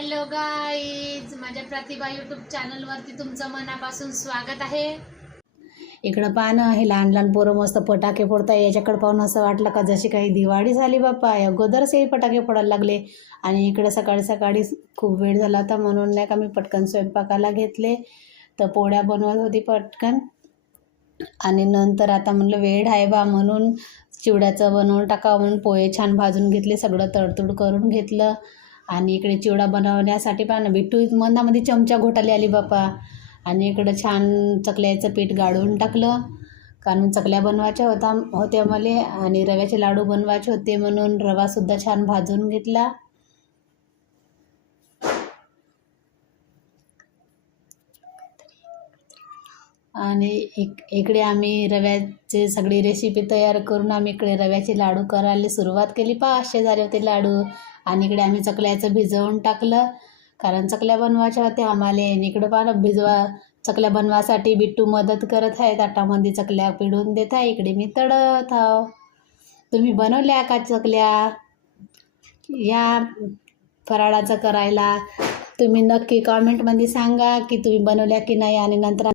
Hello guys, माझ्या प्रतिभा YouTube चॅनलवरती तुमचं मनापासून स्वागत आहे। इकडं पाहणं हे लहान लहान पोरं मस्त फटाके फोडताय। याच्याकडे पाहून असं वाटलं का जशी काही दिवाळी झाली बाप्पा, अगोदरच हे फटाके फोडायला लागले। आणि इकडं सकाळी सकाळी खूप वेळ झाला होता म्हणून नाही का मी पटकन स्वयंपाकाला घेतले, तर पोळ्या बनवत होती पटकन। आणि नंतर आता म्हणलं वेळ आहे बा म्हणून चिवड्याचं बनवून टाकावं म्हणून पोहे छान भाजून घेतले, सगळं तडतूड करून घेतलं। आणि इकडे चिवडा बनवण्यासाठी पण बिट्टू मधामध्ये चमचा घोटाली आली बापा। आणि इकडं छान चकल्याचं पीठ गाळून टाकलं, कारण चकल्या बनवायच्या होत्या मला आणि रव्याचे लाडू बनवायचे होते म्हणून रवासुद्धा छान भाजून घेतला। आणि इकडे आम्ही रव्याचे सगळी रेसिपी तयार करून आम्ही इकडे रव्याचे लाडू करायला सुरुवात केली। 500 झाले होते लाडू। आणि इकडे आम्ही चकल्याचं भिजवून टाकलं, कारण चकल्या बनवायच्या होत्या आम्हाला। आणि इकडं पहा चकल्या बनवासाठी बिट्टू मदत करत आहे, ताटामध्ये चकल्या पिळून देत आहे, इकडे मी तळत आहो। तुम्ही बनवल्या का चकल्या? या फराळाचं करायला तुम्ही नक्की कॉमेंटमध्ये सांगा की तुम्ही बनवल्या की नाही। आणि नंतर